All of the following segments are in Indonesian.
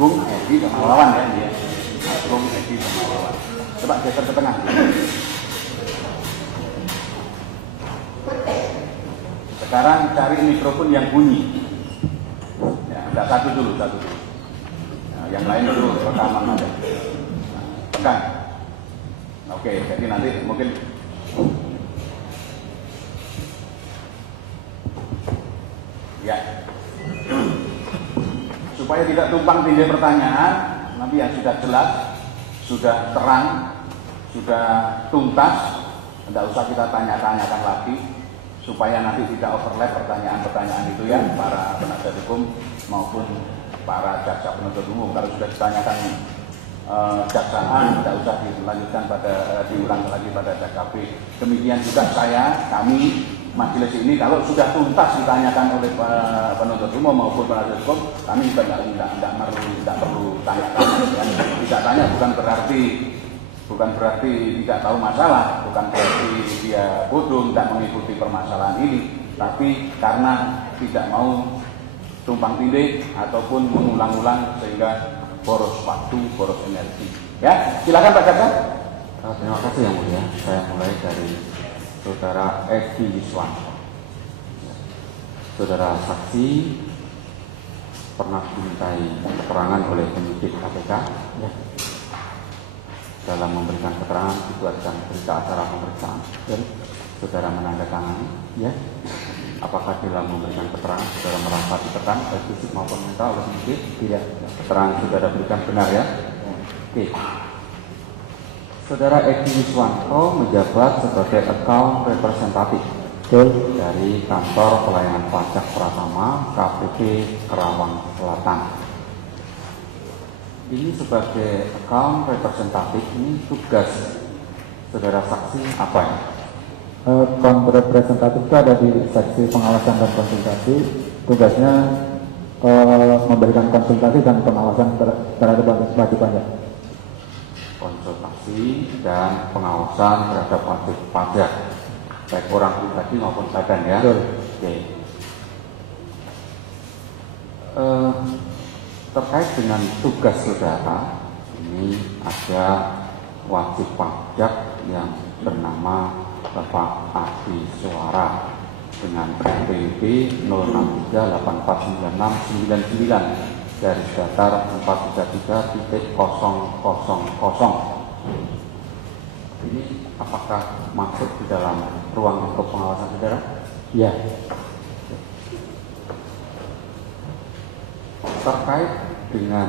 Agung, Edi, sama Wawan ya. Agung, Edi, sama Wawan. Coba geser ke tengah. Sekarang cari mikrofon yang bunyi. Ya, enggak satu dulu. Nah, yang lain dulu rekaman aja. Nah, tekan. Oke, jadi nanti mungkin ya. Supaya tidak tumpang tindih pertanyaan, nanti yang sudah jelas, sudah terang, sudah tuntas, tidak usah kita tanya-tanyakan lagi, supaya nanti tidak overlap pertanyaan-pertanyaan itu ya, para penasihat hukum maupun para jaksa penuntut umum. Kalau sudah ditanyakan jaksaan, tidak usah dilanjutkan diulang lagi pada JKP. Demikian juga kami majelis ini kalau sudah tuntas ditanyakan oleh penuntut umum maupun penasihat hukum, kami juga tidak perlu tanya-tanya. Tidak tanya bukan berarti tidak tahu masalah, bukan berarti dia bodoh tidak mengikuti permasalahan ini, tapi karena tidak mau tumpang tindih ataupun mengulang-ulang sehingga boros waktu, boros energi. Ya, silakan Pak Jaksa. Terima kasih Yang Mulia. Saya mulai dari Saudara Edi Wiswanto. Saudara saksi pernah dimintai keterangan oleh penyidik KPK ya, dalam memberikan keterangan dibuatkan berita acara pemeriksaan. Saudara menandatangani ya. Apakah dalam memberikan keterangan saudara merasa ditekan baik fisik maupun mental oleh penyidik? Tidak. Keterangan saudara berikan benar ya. Oke. Saudara Edi Wiswanto menjabat sebagai account representatif dari Kantor Pelayanan Pajak Pratama KPP Kerawang Selatan. Ini sebagai account representatif, ini tugas saudara saksi apa ya? Account representatif itu ada di seksi pengawasan dan konsultasi. Tugasnya memberikan konsultasi dan pengawasan terhadap wajib pajak. Konsultasi dan pengawasan terhadap wajib pajak, baik orang pribadi maupun badan ya. Betul. Oke. Terkait dengan tugas saudara, ini ada wajib pajak yang bernama Bapak Adi Suara dengan NPWP 0638496999 garis datar 433.000. Ini apakah masuk di dalam ruang lingkup pengawasan saudara? Ya. Terkait dengan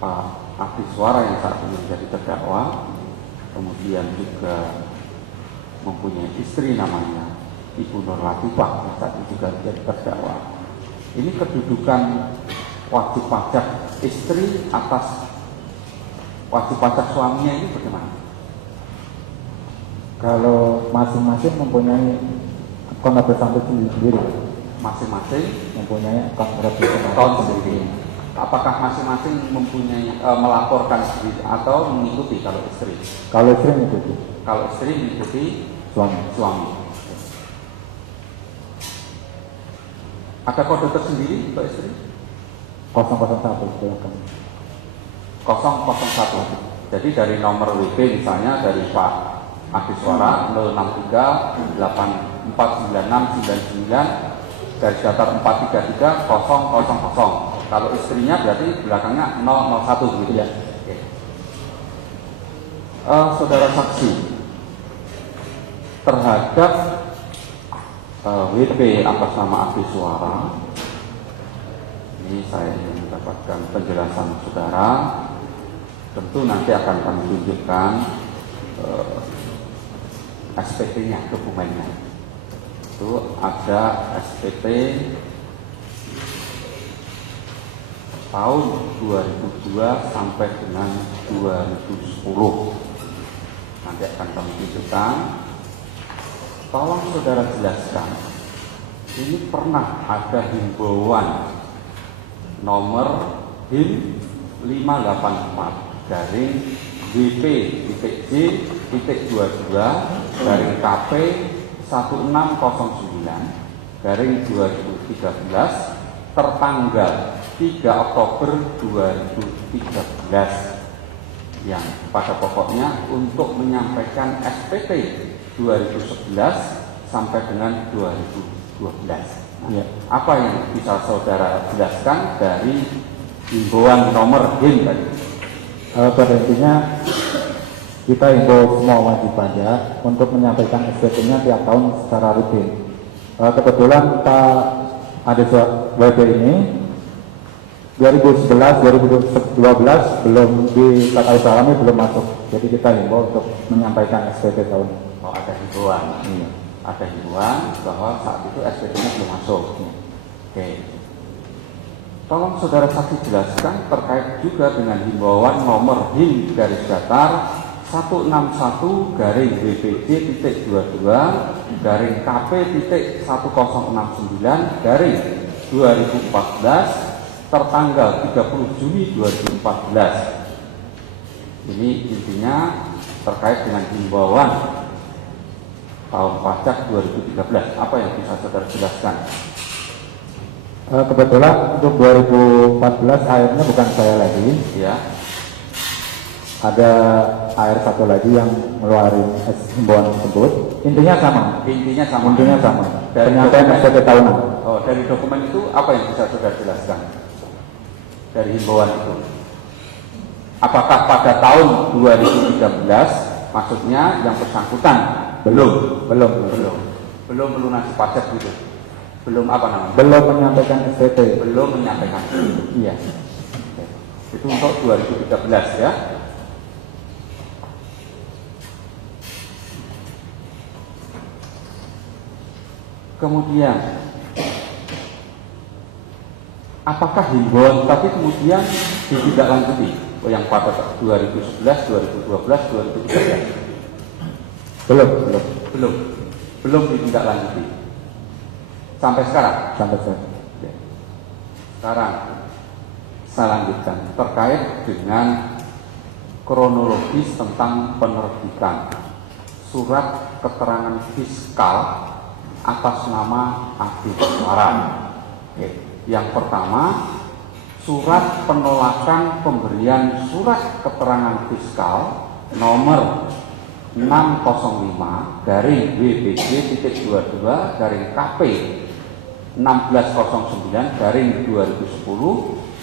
Pak Adi Suara yang saat ini menjadi terdakwa, kemudian juga mempunyai istri namanya Ibu Nur Latifah yang saat ini juga menjadi terdakwa. Ini kedudukan wajib pajak istri atas wajib pajak suaminya ini bagaimana? Kalau masing-masing mempunyai akun representatif sendiri. Masing-masing mempunyai akun representatif sendiri. Apakah masing-masing mempunyai melaporkan sendiri atau mengikuti kalau istri? Kalau istri mengikuti. Kalau istri mengikuti suami. Ada kode tersendiri untuk istri? 001 silakan. 001. Jadi dari nomor WP misalnya dari Pak Adi Suara 063849699 garis datar 433.000. Kalau istrinya berarti belakangnya 001 begitu ya. Oke. Saudara saksi terhadap WP atas nama Adi Suara, ini saya ingin mendapatkan penjelasan saudara. Tentu nanti akan kami tunjukkan SPT-nya, dokumennya. Itu ada SPT tahun 2002 sampai dengan 2010. Nanti akan kami tunjukkan. Tolong saudara jelaskan, ini pernah ada himbauan nomor HIM 584 garing WP.J.22 garing KP 1609 garing 2013 tertanggal 3 Oktober 2013 yang pada pokoknya untuk menyampaikan SPT 2011 sampai dengan 2012. Nah, apa yang bisa saudara jelaskan dari himbauan nomor HIM tadi? Pada intinya kita himbau semua wajib pajak untuk menyampaikan SPT-nya tiap tahun secara rutin. Kebetulan Pak Ades WB ini 2011-2012 belum di tata usaha kami belum masuk, jadi kita himbau untuk menyampaikan SPT tahun. Oh, ada himbauan. Ada himbauan bahwa saat itu SPT-nya belum masuk. Oke. Tolong saudara saksi jelaskan terkait juga dengan himbauan nomor HIM garis datar 161-WPJ.22 garing KP.1069 tertanggal 30 Juni 2014. Ini intinya terkait dengan himbauan tahun pajak 2013. Apa yang bisa saudara jelaskan? Kebetulan untuk 2014 airnya bukan saya lagi, Ya. ada air satu lagi yang ngeluarin himbauan tersebut. Intinya sama. Intinya sama. Intinya sama. Dari Penyampaian dokumen- SPT tahunan. Oh, dari dokumen itu apa yang bisa saudara jelaskan? Dari himbauan itu. Apakah pada tahun 2013 maksudnya yang bersangkutan belum melunasi pajak gitu? Belum apa namanya? Belum menyampaikan SPT. Belum menyampaikan. Iya. Itu untuk 2013 ya. Kemudian apakah himbauan tapi kemudian ditindaklanjuti yang pada 2011, 2012, 2013? Belum ditindaklanjuti sampai sekarang. Sampai sekarang. Sekarang saya lanjutkan terkait dengan kronologis tentang penerbitan surat keterangan fiskal atas nama Adi Baswaran. Yang pertama, surat penolakan pemberian surat keterangan fiskal nomor 605 garing WPJ.22 garing KP 1609 garing 2010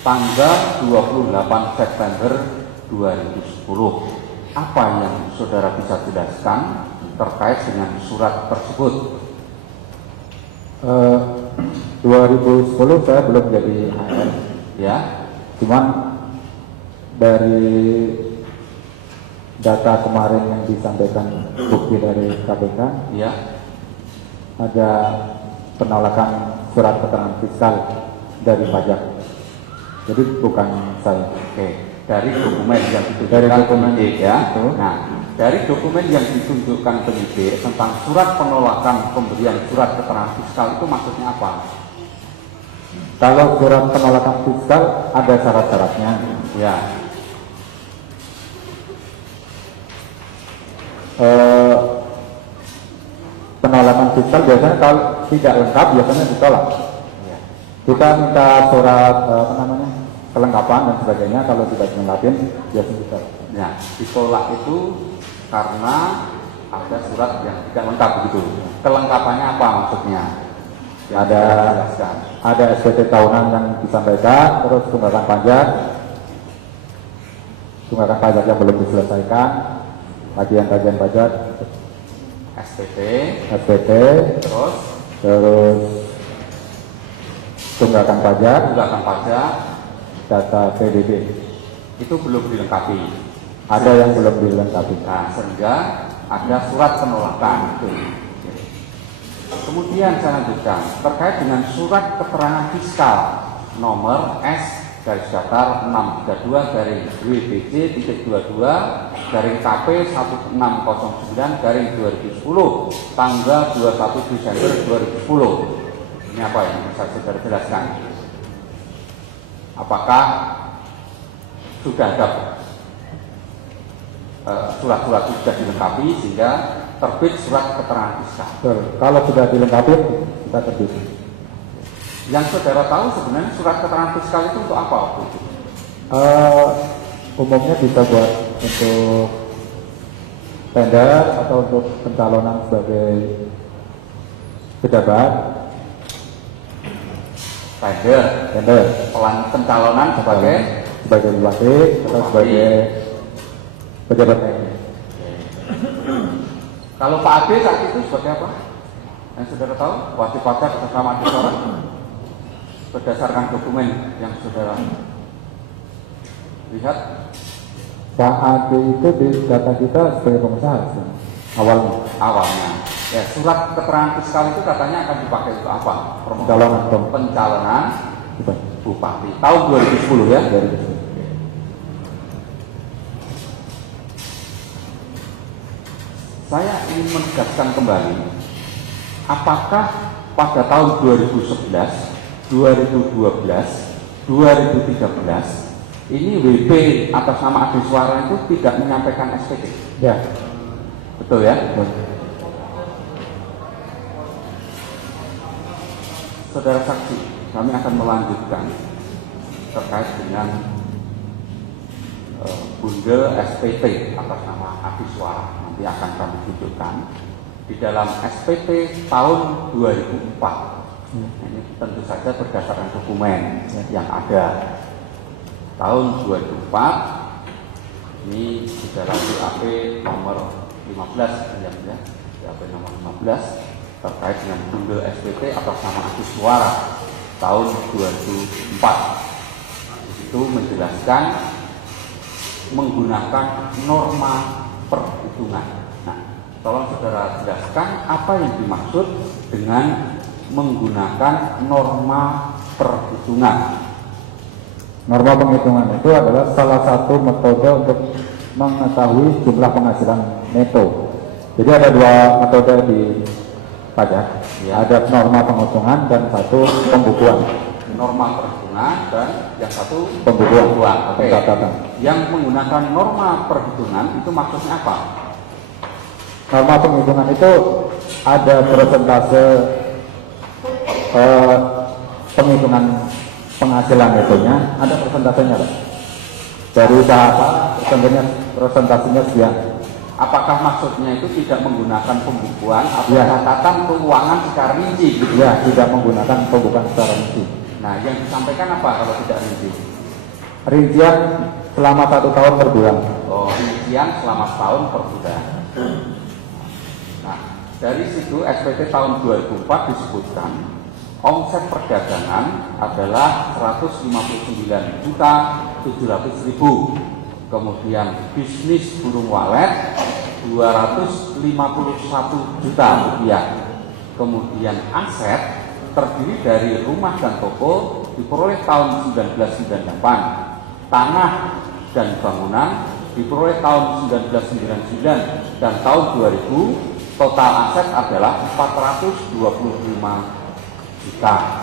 tanggal 28 September 2010. Apa yang saudara bisa jelaskan terkait dengan surat tersebut? 2010 saya belum jadi HR. Ya, Cuman dari data kemarin yang disampaikan bukti dari KPK ya. ada penolakan surat keterangan fiskal dari pajak. Jadi bukan saya. Oke, dari dokumen yang ditunjukkan Dari dokumen penyidik ya. itu. Nah, dari dokumen yang ditunjukkan penyidik tentang surat penolakan pemberian surat keterangan fiskal itu maksudnya apa? Kalau surat penolakan fiskal ada syarat-syaratnya. Ya, Penolakan fiskal biasanya kalau tidak lengkap biasanya ditolak. ya. Kita minta surat kelengkapan dan sebagainya, kalau tidak dilengkapin biasanya ditolak. Nah, ditolak itu karena ada surat yang tidak lengkap begitu. Kelengkapannya apa maksudnya? Yang Ada bisa dijelaskan. ada SPT tahunan yang disampaikan, terus tunggakan pajak yang belum diselesaikan, tagihan-tagihan pajak, SPT, SPT, terus terus tunggakan pajak, tunggakan pajak data PDB. itu belum dilengkapi. Ada yang belum dilengkapi. Nah, sehingga ada surat penolakan itu. Kemudian saya lanjutkan terkait dengan surat keterangan fiskal nomor S garis datar 632 garing WPJ.22 garing KP 1609 garing 2010 tanggal 21 Desember 2010. Ini apa yang bisa saya jelaskan? Apakah sudah ada surat-surat sudah dilengkapi sehingga terbit surat keterangan fiskal? Betul. Kalau sudah dilengkapi kita terbit. Yang saudara tahu sebenarnya surat keterangan fiskal itu untuk apa waktu itu? Umumnya bisa buat untuk tender atau untuk pencalonan sebagai pejabat. Tender, pencalonan sebagai bupati atau sebagai pejabat lainnya. Kalau Pak Ade saat itu sebagai apa? Yang saudara tahu, wajib pajak atas nama Ade Suara, berdasarkan dokumen yang saudara lihat. Pak Ade itu di data kita sebagai pengusaha awalnya. Ya, surat keterangan fiskal itu katanya akan dipakai untuk apa? Pencalonan bupati tahun 2010 ya. 2010. Saya ingin menegaskan kembali, apakah pada tahun 2011, 2012, 2013 ini WP atas nama Ade Suara itu tidak menyampaikan SPT? Ya, betul ya? Saudara saksi, kami akan melanjutkan terkait dengan bundel SPT atas nama Ade Suara. Nanti akan kami tunjukkan di dalam SPT tahun 2004. Ini tentu saja berdasarkan dokumen yang ada. Tahun 2004 ini di dalam BAP nomor 15 ya, BAP nomor 15 terkait dengan bundel SPT atas nama Ade Suara tahun 2004. Itu menjelaskan menggunakan norma perhitungan. Nah, tolong saudara jelaskan apa yang dimaksud dengan menggunakan norma perhitungan. Norma penghitungan itu adalah salah satu metode untuk mengetahui jumlah penghasilan neto. Jadi ada dua metode di pajak, ya. Ada norma penghitungan dan satu pembukuan. Norma perhitungan dan yang satu pembukuan. Oke. Yang menggunakan norma perhitungan itu maksudnya apa? Norma penghitungan itu ada persentase penghitungan penghasilan netonya, ada persentasenya, Pak. Dari usaha apa, persentasenya sekian. Apakah maksudnya itu tidak menggunakan pembukuan atau catatan keuangan secara rinci? Gitu? Ya, tidak menggunakan pembukuan secara rinci. Nah, yang disampaikan apa kalau tidak rinci? Rincian selama 1 tahun per bulan. Oh, rincian selama setahun per bulan. Nah, dari situ SPT tahun 2004 disebutkan omset perdagangan adalah 159.700.000. Kemudian bisnis burung walet 251 juta rupiah. Kemudian aset terdiri dari rumah dan toko diperoleh tahun 1998, tanah dan bangunan diperoleh tahun 1999 dan tahun 2000. Total aset adalah 425 juta.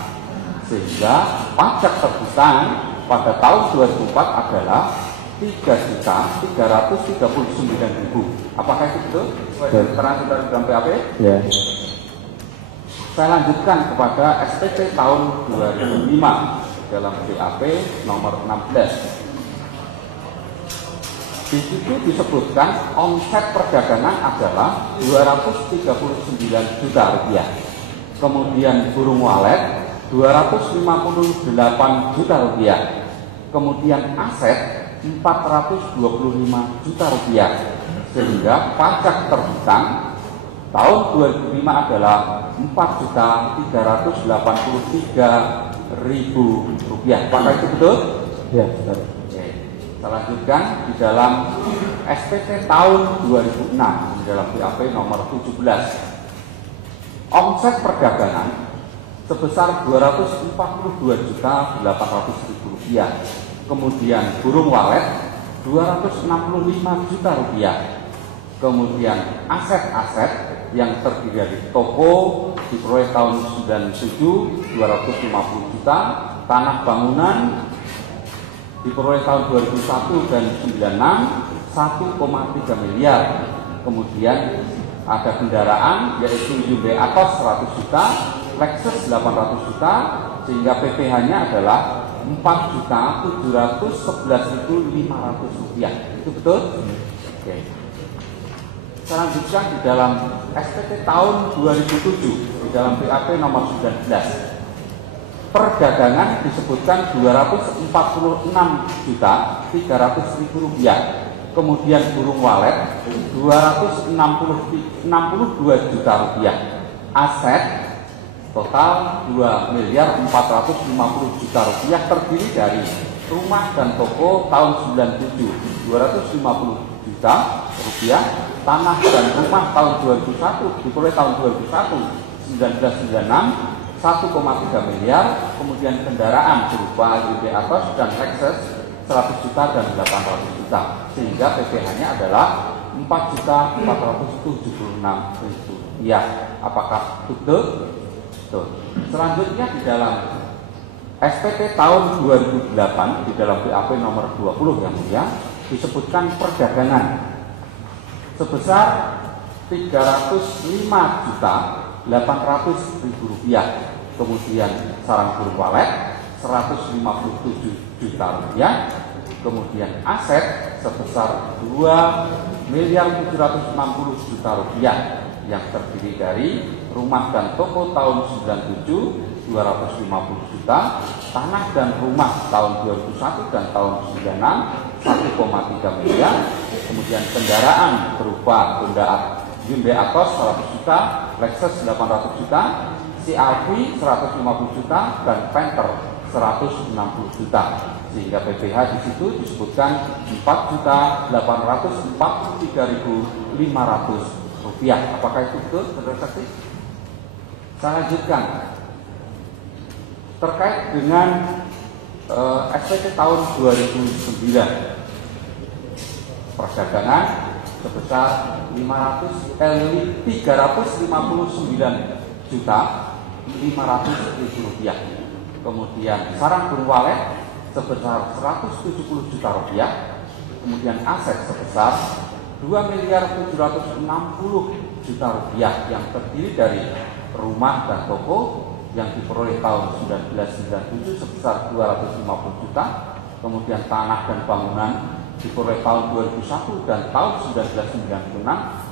Sehingga pajak tebusan pada tahun 2004 adalah 3.339.000. Apakah itu betul? Keterangan saudara dalam BAP? Ya. Saya lanjutkan kepada SPT tahun 2005 dalam BAP nomor 16. Di situ disebutkan omset perdagangan adalah 239 juta rupiah. Kemudian burung walet 258 juta rupiah. Kemudian aset 425 juta rupiah. Sehingga pajak terhutang tahun 2005 adalah 4.383.000 rupiah. Apakah itu betul? Ya, betul. Kita lanjutkan di dalam SPT tahun 2006 di dalam BAP nomor 17. Omset perdagangan sebesar 242.800.000 rupiah. Kemudian burung walet 265 juta rupiah. Kemudian aset-aset yang terdiri dari toko diperoleh tahun 97 250 juta, tanah bangunan diperoleh tahun 2001 dan 96 1,3 miliar. Kemudian ada kendaraan yaitu Hyundai Atos 100 juta, Lexus 800 juta, sehingga PPh-nya adalah 4.711.500 rupiah. Itu betul? Oke. Selanjutnya di dalam SPT tahun 2007 di dalam BAP nomor 19 perdagangan disebutkan 246.300.000 rupiah. Kemudian burung walet 262 juta rupiah. Aset total 2.450 juta rupiah terdiri dari rumah dan toko tahun 97 250 juta rupiah, tanah dan rumah tahun 2001 diperoleh tahun 2001 1996 1,3 miliar, kemudian kendaraan berupa Hyundai Atos dan Lexus 100 juta dan 800 juta, sehingga PPh-nya adalah 4.476.000 rupiah. Apakah betul? Betul. Selanjutnya di dalam SPT tahun 2008 di dalam BAP nomor 20 yang mulia disebutkan perdagangan sebesar 305.800.000 rupiah. Kemudian sarang burung walet 157 juta rupiah. Kemudian aset sebesar 2.760 juta rupiah yang terdiri dari rumah dan toko tahun 97 250 juta, tanah dan rumah tahun 2001 dan tahun 96 1,3 miliar, kemudian kendaraan berupa Hyundai Atos 100 juta, Lexus 800 juta, CRV 150 juta, dan Panther 160 juta, sehingga PPh di situ disebutkan 4.843.500 rupiah. Apakah itu betul, saudara saksi? Saya lanjutkan terkait dengan SPT tahun 2009 perdagangan sebesar 359 juta 500.000 rupiah. Kemudian sarang burung walet sebesar 170 juta rupiah. Kemudian aset sebesar 2.760 juta rupiah yang terdiri dari rumah dan toko yang diperoleh tahun 1997 sebesar 250 juta, kemudian tanah dan bangunan diperoleh tahun 2001 dan tahun 1996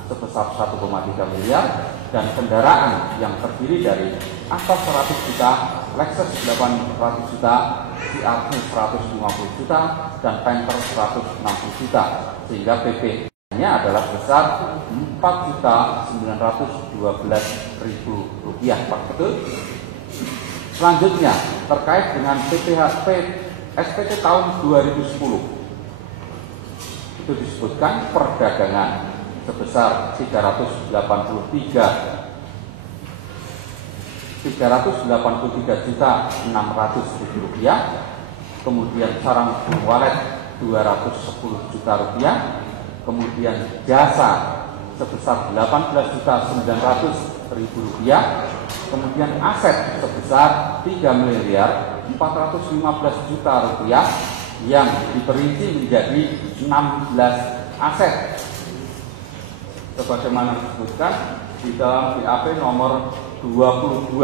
sebesar 1,3 miliar, dan kendaraan yang terdiri dari Atos 100 juta, Lexus 800 juta, CRV 150 juta, dan Panther 160 juta, sehingga PP-nya adalah sebesar 4.912.000 rupiah. Pak, betul? Selanjutnya terkait dengan SPT tahun 2010 itu disebutkan perdagangan sebesar 383.600.000 rupiah, kemudian sarang burung walet 210 juta rupiah, kemudian jasa sebesar 18.900.000 rupiah, kemudian aset sebesar 3.415 juta rupiah yang diperinci menjadi 16 aset sebagaimana disebutkan di dalam BAP nomor 22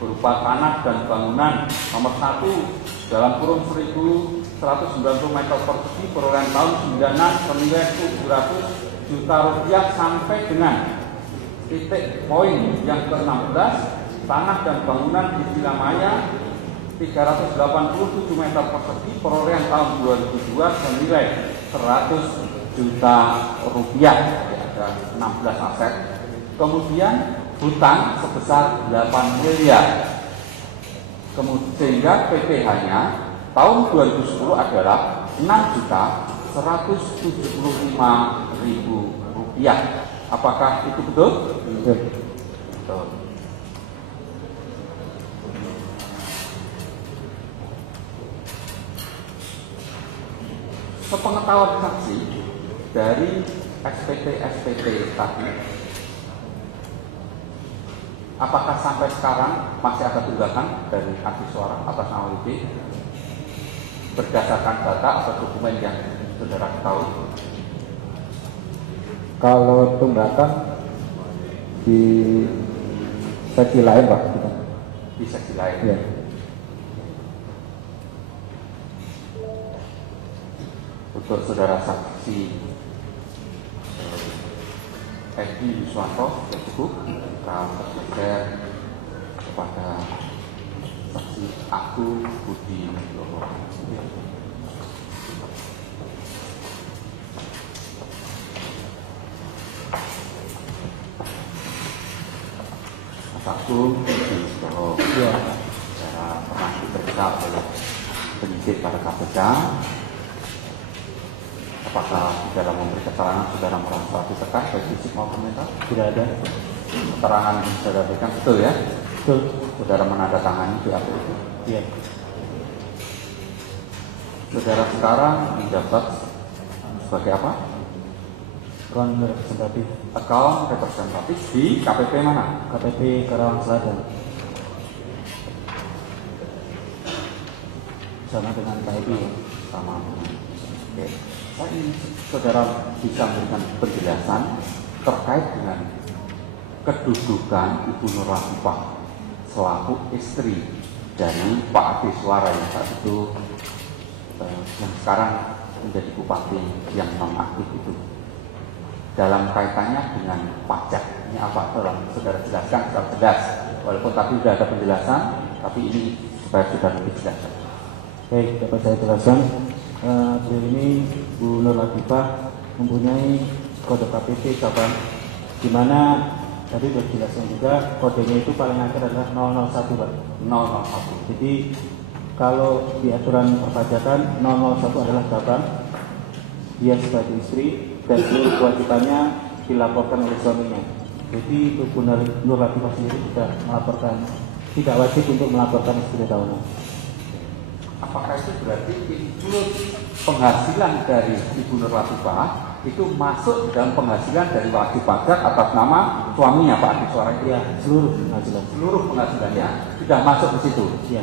berupa tanah dan bangunan nomor 1 dalam kurun 1.190 meter persegi perolehan tahun 96 senilai 700 juta rupiah sampai dengan titik poin yang ke-16 tanah dan bangunan di Silamaya 387 meter persegi perolehan tahun 2002 senilai 100 juta rupiah. Ada 16 aset. Kemudian hutang sebesar 8 miliar. Kemudian sehingga PPh-nya tahun 2010 adalah 6.175.000 rupiah. Apakah itu betul? Betul. Sepengetahuan saksi dari SPT tadi, apakah sampai sekarang masih ada tunggakan dari ahli suara atas nama WB berdasarkan data atau dokumen yang saudara ketahui? Kalau tunggakan di seksi lain Pak. Di seksi lain. Ya. Untuk saudara saksi Edi Yuswanto sudah cukup. Kita bergeser kepada saksi Agung Budi Nugroho. Mas Agung Budi Nugroho, saudara pernah diperiksa oleh penyidik pada KPK. Apakah di dalam memberi keterangan saudara merasa ditekan baik fisik maupun mental? Tidak ada. Keterangan yang saudara berikan betul ya? Betul. Saudara menandatangani BAP itu? Iya. Saudara sekarang menjabat sebagai apa? Account representatif Account representatif di KPP mana? KPP Karawang Selatan. Sama dengan Pak Edi. Sama. Oke. Saya ingin saudara bisa memberikan penjelasan terkait dengan kedudukan Ibu Nur Latifah selaku istri dari Pak Adi Suara yang saat itu yang sekarang menjadi bupati yang nonaktif itu, dalam kaitannya dengan pajak. Ini apa? Tolong saudara jelaskan secara jelas. Walaupun tadi sudah ada penjelasan, tapi ini supaya sudah lebih jelas. Baik, dapat saya jelaskan. Beliau ini Bu Nur Latifah mempunyai kode KPP cabang, di mana tadi sudah dijelaskan juga kodenya itu paling akhir adalah 001 Pak. 001. Jadi kalau di aturan perpajakan 001 adalah cabang, dia sebagai istri dan seluruh kewajibannya dilaporkan oleh suaminya. Jadi Bu Nur Latifah sendiri tidak melaporkan, tidak wajib untuk melaporkan istri tahunan. Apakah itu berarti include penghasilan dari Ibu Nur Latifah itu masuk dalam penghasilan dari wajib pajak atas nama suaminya Pak Adi Suara itu? Ya, seluruh penghasilan. Seluruh penghasilannya sudah masuk di situ. Ya.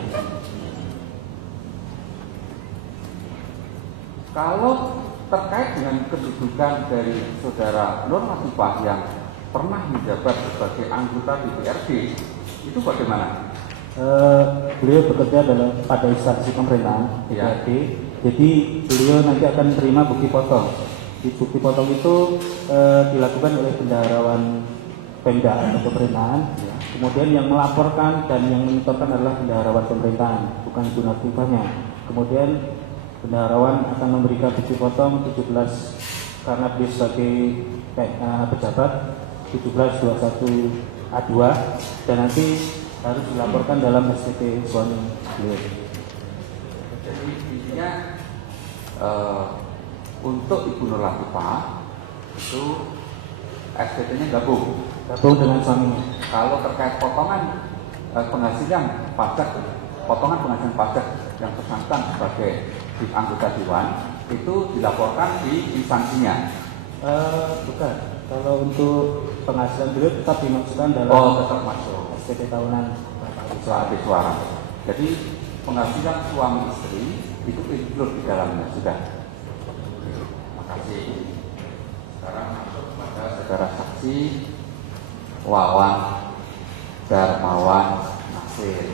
Kalau terkait dengan kedudukan dari saudara Nur Latifah yang pernah menjabat sebagai anggota DPRD, itu bagaimana? Beliau bekerja pada instansi pemerintahan DPRD. Jadi beliau nanti akan menerima bukti potong. Di bukti potong itu dilakukan oleh bendaharawan Pemda atau pemerintahan. Kemudian yang melaporkan dan yang menyetorkan adalah bendaharawan pemerintahan, bukan Ibu Nur Latifahnya. Kemudian bendaharawan akan memberikan bukti potong 17 karena beliau sebagai pejabat 1721 A2 dan nanti harus dilaporkan dalam SPT suami beliau. Jadi intinya untuk Ibu Nur Latifah itu SPT-nya gabung dengan suaminya. Kalau terkait potongan penghasilan pajak, potongan penghasilan pajak yang bersangkutan sebagai anggota dewan itu dilaporkan di instansinya. Bukan. Kalau untuk penghasilan beliau tetap dimasukkan dalam tetap masuk SPT tahunan Adi Suara. Jadi penghasilan suami istri itu include di dalamnya sudah. Terima kasih. Sekarang masuk kepada saudara saksi Wawan Darmawan Nasir.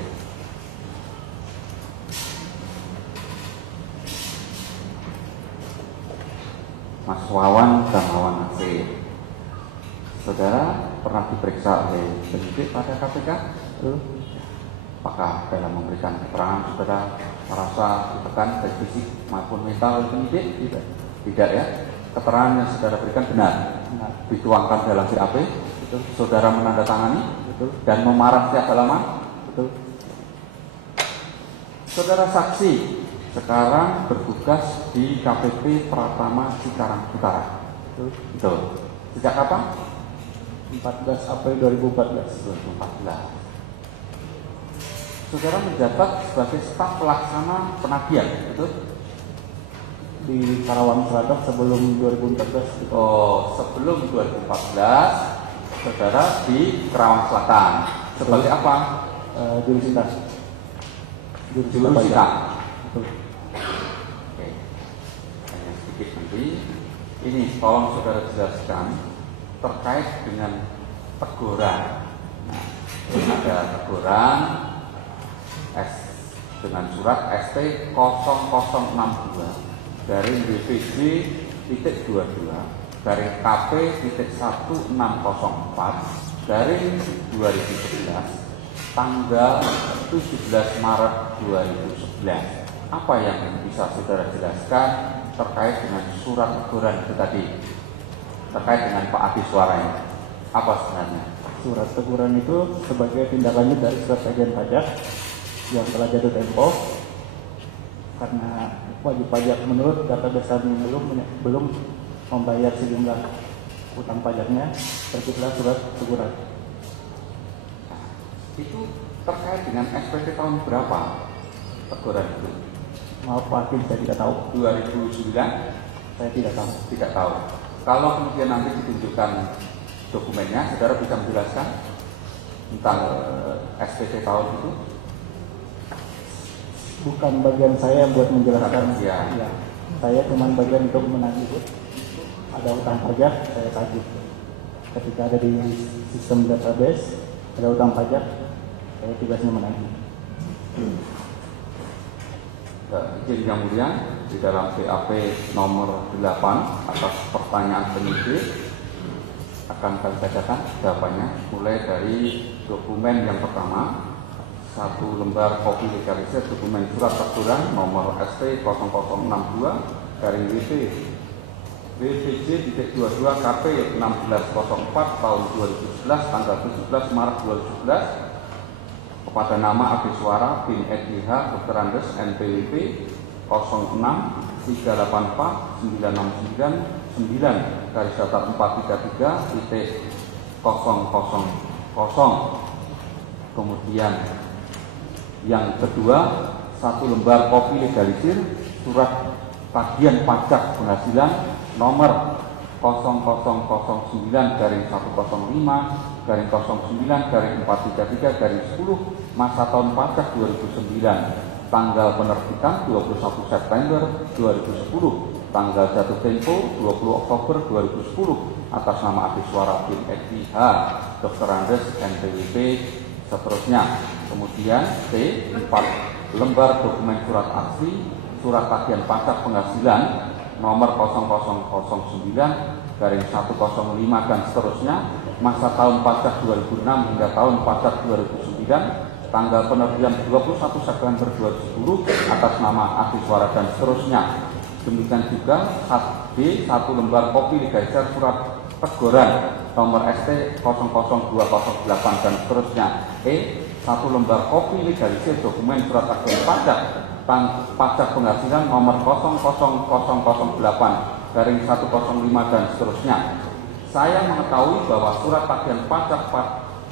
Mas Wawan Darmawan Nasir, saudara pernah diperiksa oleh penyidik pada KPK? Apakah dalam memberikan keterangan saudara merasa ditekan baik fisik maupun mental oleh penyidik? Tidak. Tidak ya. Keterangan yang saudara berikan benar. Dituangkan dalam BAP. Betul. Saudara menandatangani. Betul. Dan memarah setiap halaman. Betul. Saudara saksi sekarang bertugas di KPP Pratama Cikarang Utara. Betul. Sejak kapan? 14 April 2014. Saudara menjabat sebagai staf pelaksana penagihan, betul? Di Karawang Selatan sebelum 2014. Sebelum 2014, saudara di Karawang Selatan. Sebagai apa? Jurusita. Jurusita. Betul. Oke. Hanya sedikit nanti. Ini tolong saudara jelaskan terkait dengan teguran. Nah, ada teguran dengan surat ST 0062 garing BPJ titik 22 garing KP titik 1604 garing 2011 tanggal 17 Maret 2011. Apa yang bisa saudara jelaskan terkait dengan surat teguran itu tadi, terkait dengan Pak Adiswara ini? Apa sebenarnya? Surat teguran itu sebagai tindak lanjut dari surat tagihan pajak yang telah jatuh tempo karena wajib pajak menurut data dasarnya belum membayar sejumlah utang pajaknya, terbitlah surat teguran. Itu terkait dengan SPT tahun berapa teguran itu? Maaf Pak Hakim, saya tidak tahu. 2009? Saya tidak tahu. Tidak tahu. Kalau kemudian nanti ditunjukkan dokumennya, saudara bisa menjelaskan tentang SPT tahun itu? Bukan bagian saya yang buat menjelaskan. Ya. Ya. Saya cuma bagian untuk menagih. Ada utang pajak, saya tagih. Ketika ada di sistem database, ada utang pajak, saya tugasnya menagih. Izin yang mulia, di dalam BAP nomor 8 atas pertanyaan penyidik akan kami bacakan jawabannya, mulai dari dokumen yang pertama, 1 lembar kopi legalisir dokumen surat teguran nomor ST 0062 garing WP BPJ titik 22 KP 1604 tahun 2011 tanggal 17 Maret 2011 kepada nama Adiswara bin EDH Dr. Andes NPWP 06 384 969 garis datar 433 titik 000. Kemudian yang kedua, 1 lembar kopi legalisir surat tagihan pajak penghasilan nomor 0009 garing 105 garing 09 garing 433 garing 10 masa tahun pajak 2009, tanggal penerbitan 21 September 2010, tanggal jatuh tempo 20 Oktober 2010 atas nama Adiswara bin EDH Dr. Andes NPWP seterusnya. Kemudian C 4 lembar dokumen surat asli surat tagihan pajak penghasilan nomor 0009 garing 105 dan seterusnya masa tahun pajak 2006 hingga tahun pajak 2009, tanggal penerbitan 21 September 2010 atas nama Adiswara dan seterusnya. Demikian juga B 1 lembar kopi legalisir surat teguran nomor ST 00208 dan seterusnya. E 1 lembar kopi legalisir dokumen surat tagihan pajak penghasilan nomor 00008 garing 105 dan seterusnya. Saya mengetahui bahwa surat tagihan pajak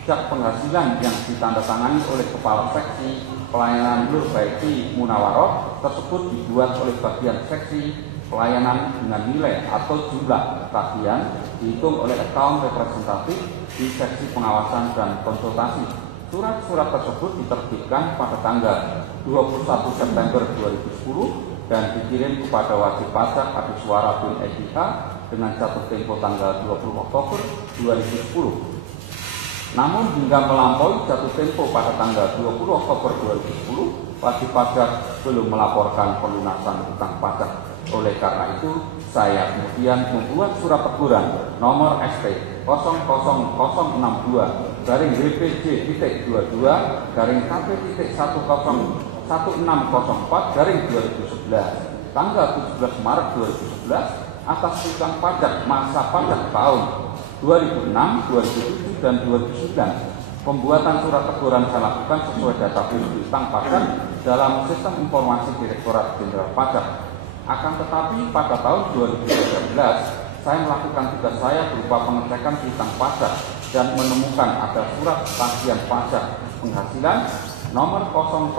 penghasilan yang ditandatangani oleh Kepala Seksi Pelayanan Nur Baiti Munawaroh tersebut dibuat oleh bagian seksi pelayanan dengan nilai atau jumlah tagihan dihitung oleh account representatif di seksi pengawasan dan konsultasi. Surat-surat tersebut diterbitkan pada tanggal 21 September 2010 dan dikirim kepada wajib pajak Adiswara bin EDH dengan jatuh tempo tanggal 20 Oktober 2010. Namun hingga melampaui jatuh tempo pada tanggal 20 Oktober 2010, wajib pajak belum melaporkan pelunasan utang pajak. Oleh karena itu, saya kemudian membuat surat teguran nomor ST 00062 garing WPJ titik 22 garing KP titik 1604 garing 2011 tanggal 17 Maret 2011 atas utang pajak masa pajak tahun 2006, 2007, dan 2009. Pembuatan surat teguran saya lakukan sesuai data utang pajak dalam sistem informasi Direktorat Jenderal Pajak. Akan tetapi pada tahun 2013 saya melakukan tugas saya berupa pengecekan utang pajak dan menemukan ada surat tagihan pajak penghasilan nomor 00008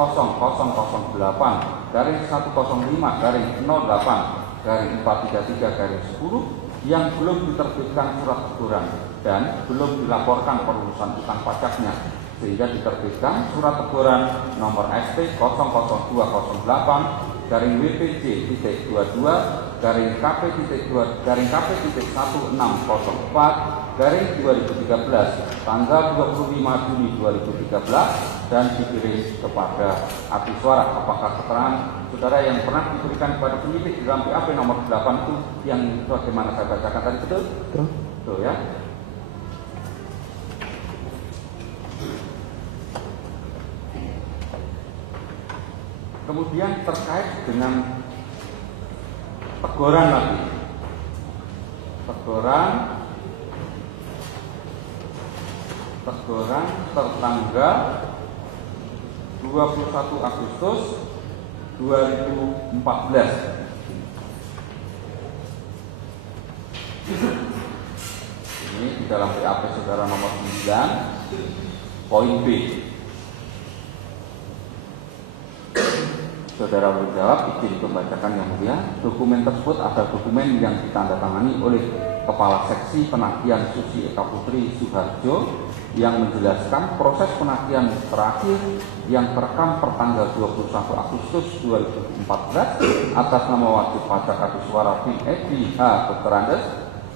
garing 105 garing 08 garing 433 garing 10 yang belum diterbitkan surat teguran dan belum dilaporkan perurusan utang pajaknya, sehingga diterbitkan surat teguran nomor ST 00208 garing WPJ.22 garing KP.2 garing 2013 tanggal 25 Juni 2013 dan dikirim kepada ahli suara. Apakah keterangan saudara yang pernah diberikan kepada penyidik dalam BAP nomor 8 itu yang bagaimana saya bacakan tadi betul? Betul ya. Kemudian terkait dengan teguran lagi, teguran tertanggal 21 Agustus 2014. Ini di dalam BAP saudara nomor 9 poin B. Saudara menjawab, izin membacakan yang mulia. Dokumen tersebut adalah dokumen yang ditandatangani oleh Kepala Seksi Penagihan Susi Eka Putri Suharjo yang menjelaskan proses penagihan terakhir yang terekam pertanggal 21 Agustus 2014 atas nama wajib pajak ahli suara BIM Edi H. Dr. Andes.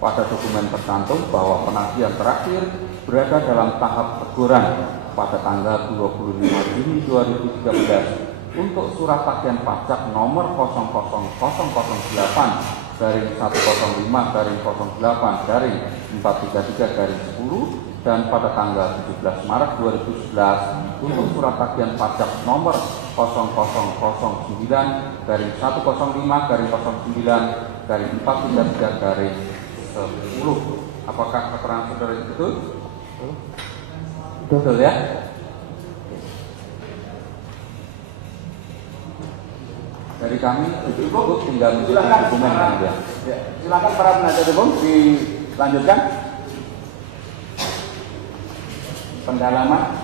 Pada dokumen tercantum bahwa penagihan terakhir berada dalam tahap teguran pada tanggal 25 Juni 2013 untuk surat tagihan pajak nomor 00008 garing 105 garing 08 garing 433 garing 10 dan pada tanggal 17 Maret 2011 untuk surat tagihan pajak nomor 0009 garing 105 garing 09 garing 433 garing 10. Apakah keterangan saudara itu betul? Betul ya? Dari kami cukup tinggal menunjukkan dokumen ya. Silakan para penasihat hukum dilanjutkan pendalaman.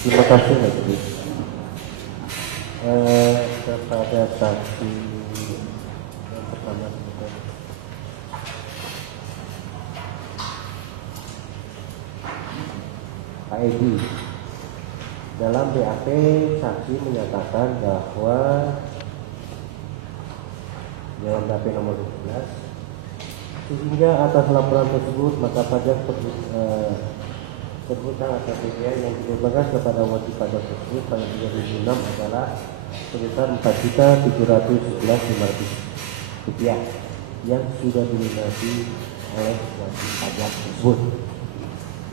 Terima kasih Majelis. Kepada saksi yang pertama Pak Edi. Dalam BAP saksi menyatakan bahwa dalam BAP nomor 12 sehingga atas laporan tersebut maka pajak terhutang atas BPN yang dikeluarkan kepada wajib pajak tersebut pada 2006 adalah sebesar Rp4.711.500 yang sudah dilunasi oleh wajib pajak tersebut.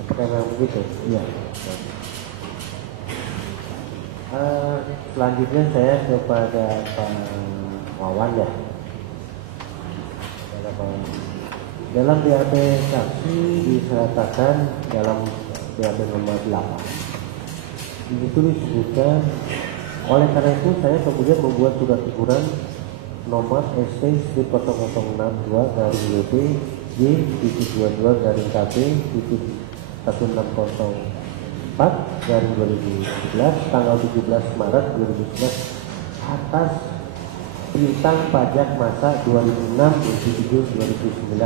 Apakah memang begitu? Iya. Selanjutnya saya kepada Pak Wawan ya. Dalam BAP saksi disertakan dalam BAP nomor 8. Di situ disebutkan, oleh karena itu saya kemudian membuat surat teguran nomor ST 0062 garing WP J.22 garing KP 1604 garing 2017 tanggal 17 Maret 2011 atas piutang pajak masa 2006-2009.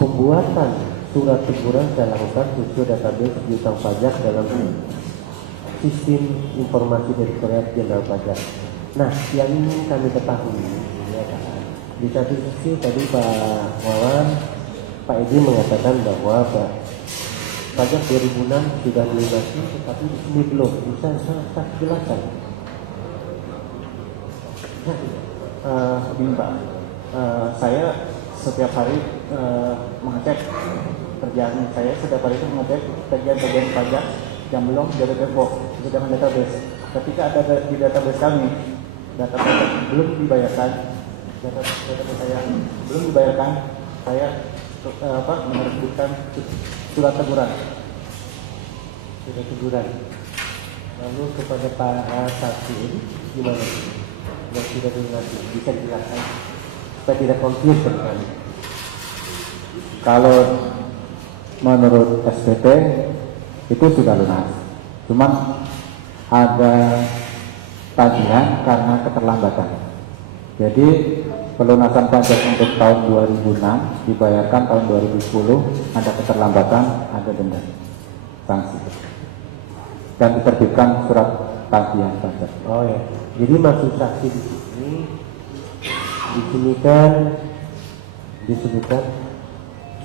Pembuatan surat teguran saya lakukan sesuai database piutang pajak dalam sistem informasi Direktorat Jenderal Pajak. Nah, yang ingin kami ketahui ya, di satu sisi tadi Pak Wawan, Pak Edi mengatakan bahwa pajak 2006 sudah dilunasi, tetapi di sini belum. Bisa saya jelaskan? Begini Pak, saya setiap hari mengecek kerjaan saya, setiap hari itu mengecek tagihan pajak yang belum dari Depok itu dengan database. Ketika ada di database kami, data pajak belum dibayarkan, data saya belum dibayarkan, saya menerbitkan surat teguran. Lalu kepada Pak saksi ini gimana? Yang sudah dilunasi, bisa dijelaskan supaya tidak konflik dengan kami. Kalau menurut SPT itu sudah lunas, cuman ada tagihan karena keterlambatan. Jadi pelunasan pajak untuk tahun 2006 dibayarkan tahun 2010, ada keterlambatan, ada denda sanksi. Dan diterbitkan surat tagihan pajak. Oh ya, jadi maksud saksi di sini kan disebutkan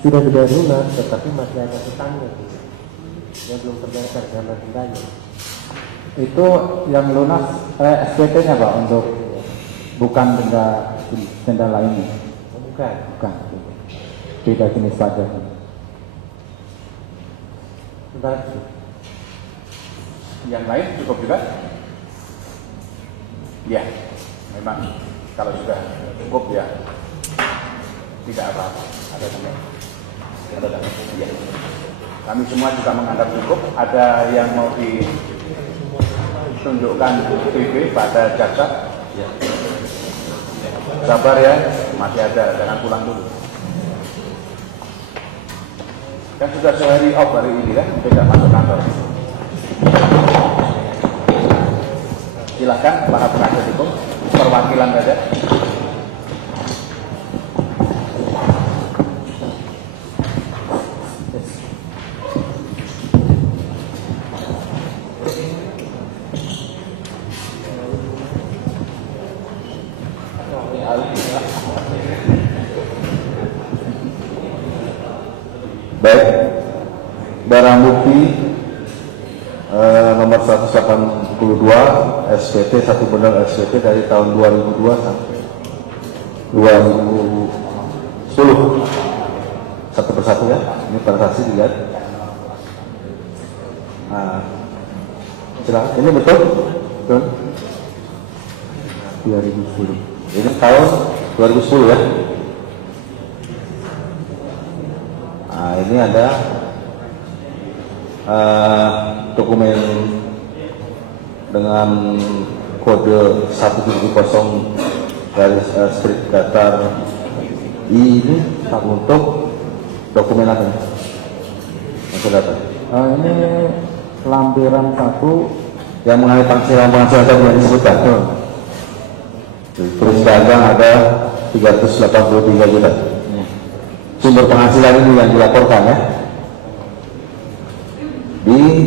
sudah lunas, tetapi masih ada hutangnya, yang belum terbayarkan karena dendanya. Itu yang lunas SPT-nya Pak, untuk bukan denda lainnya. Bukan. Bukan. Beda jenis pajak. Sebentar. Yang lain cukup juga? Ya, memang kalau sudah cukup ya tidak apa-apa. Ada tambah. Ya. Kami semua juga menganggap cukup. Ada yang mau ditunjukkan PB pada jaksa? Ya. Sabar ya, masih ada, jangan pulang dulu. Kan sudah sehari off hari ini kan, tidak masuk kantor. Silakan para penasihat hukum, perwakilan saja. Baik, barang bukti nomor 182 SPT 1 bundel SPT dari tahun 2002 sampai 2010 satu persatu ya. Ini para saksi dilihat. Nah, silakan. Ini betul? Betul. 2010. Ini tahun 2010 ya. Nah, ini ada dokumen dengan kode 170 garis strip datar ini untuk dokumen apa ini? Untuk data. Ini lampiran 1 yang mengenai penghasilan tadi yang disebutkan. Terus dagang ada 383 juta. Sumber penghasilan ini yang dilaporkan ya di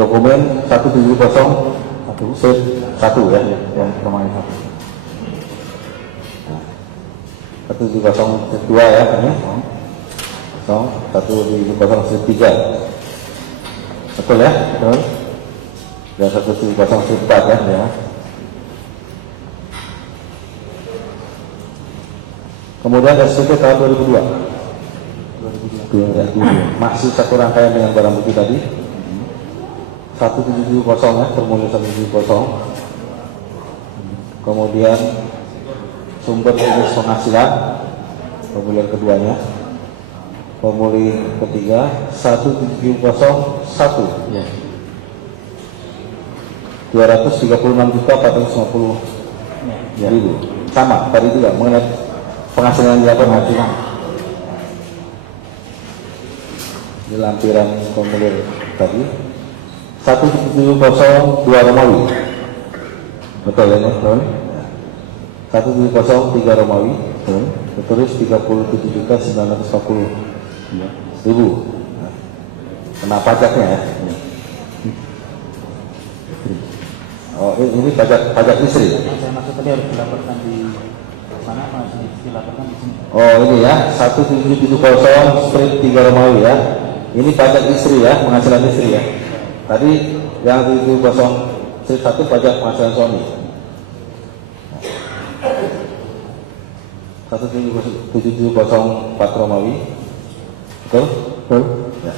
dokumen 170 1 ya, yang kemarin 170 ya, ini 170 betul ya, betul. Dan 170 ya. Kemudian SPT tahun 2002. Masih satu rangkaian dengan barang bukti tadi. 170 ya, formulir 170. Kemudian sumber jenis penghasilan, formulir keduanya. Formulir ketiga 1701. Ya. 236.450.000. Sama tadi juga mengenai penghasilan dia penghasilan di lampiran formulir tadi 1702 Romawi, betul ya, betul. 1703 Romawi, betul. Tertulis 37.940.000. Kena pajaknya ya. Oh, ini pajak istri. Saya maksud tadi harus dilaporkan di mana, masih dilaporkan di sini. Oh, ini ya, 1770 strip 3 Romawi ya. Ini pajak istri ya, penghasilan istri ya. Tadi yang 770 strip 1 pajak penghasilan suami. 1704 Romawi. Betul? Betul. Ya.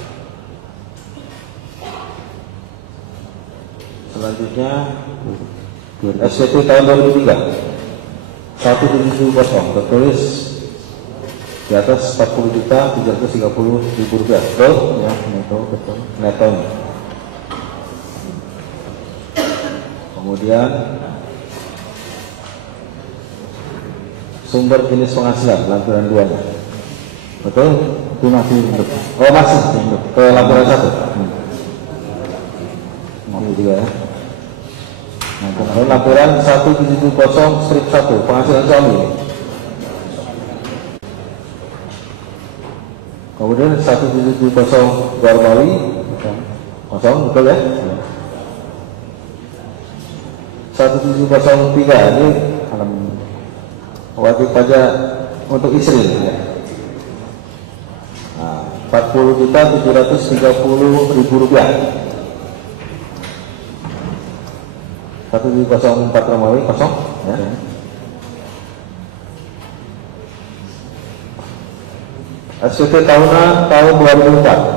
Selanjutnya SPT tahun 2003 170 tertulis di atas 40.330.000 rupiah, betul? Ya, neto, betul. Netonya. Kemudian sumber jenis penghasilan lampiran 2-nya, betul? itu masih untuk Oh masih ke lampiran 1. Ini juga ya. Nah, lampiran 170 strip 1 penghasilan suami. Kemudian 170 Romawi kosong, betul ya? 1703 ini wajib pajak untuk istri ya. Nah, 40.730.000 rupiah. 1704 Romawi kosong ya. SPT tahunan tahun 2004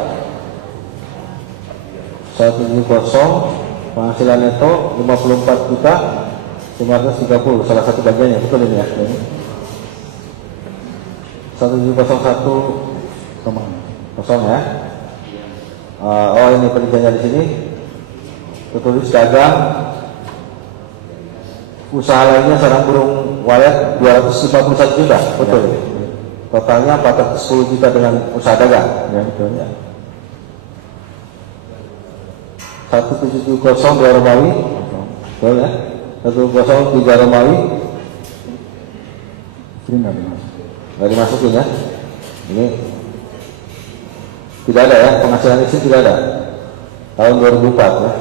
170 penghasilan neto 54.530, salah satu bagiannya, betul ini ya. 1701 kosong ya. Oh ini perinciannya di sini tertulis dagang usaha lainnya sarang burung walet 251 juta, betul ya. Totalnya 410 juta dengan usaha dagang ya, betul ya. 1770 2 Romawi, betul ya. 103 Romawi ini nggak dimasukin ya. Ini tidak ada ya, penghasilan istri tidak ada tahun 2004 ya.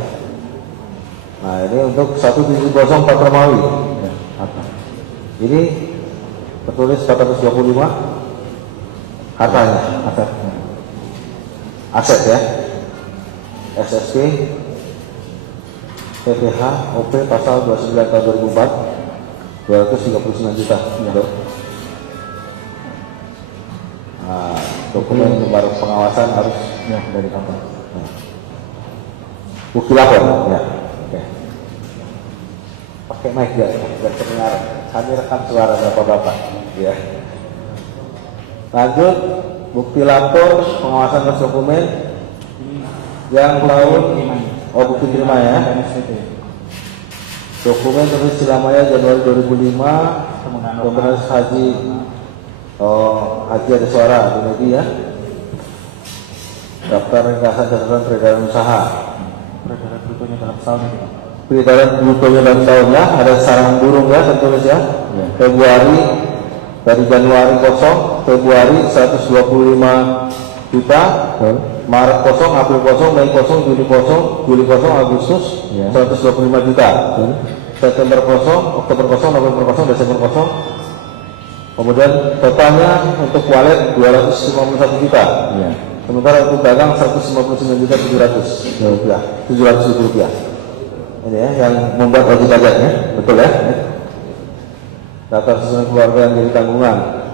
Nah ini untuk 1704 Romawi ya, ini tertulis 425 hartanya, aset ya, SSP PPH OP pasal 29 tahun 2004 239 juta ya. Nah, dokumen lembar pengawasan harus ya, dari kantor nah. Bukti lapor ya. Oke. Pakai mic ya, biar terdengar. Kami rekam suara bapak-bapak ya. Lanjut, bukti lapor pengawasan atas dokumen yang tahun bukti terima ya. Dokumen tertulis Silamaya Januari 2005 Komisaris Haji Haji ada suara di media ya. Daftar ringkasan catatan peredaran usaha. Peredaran brutonya dalam tahun ini. Peredaran brutonya dalam tahun ya. Ada sarang burung ya tertulis ya. Februari dari Januari kosong, Februari 125 juta, Maret kosong, April kosong, Mei kosong, Juli kosong, Agustus 125 juta, September kosong, Oktober kosong, November kosong, Desember kosong. Kemudian totalnya untuk walet 251 juta. Ya. Sementara untuk dagang 159.700 rupiah. Ini ya yang membuat wajib pajaknya, betul ya? Daftar susunan keluarga yang jadi tanggungan.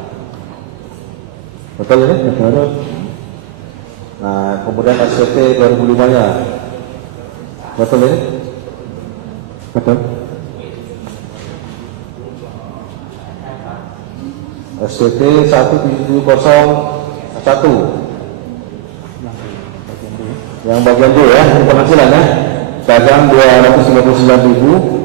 Betul ini? Betul. Nah, kemudian SPT 2005-nya. Betul ini? Betul. SPT 1701 yang bagian B ya, penghasilan ya. Dagang 259.000,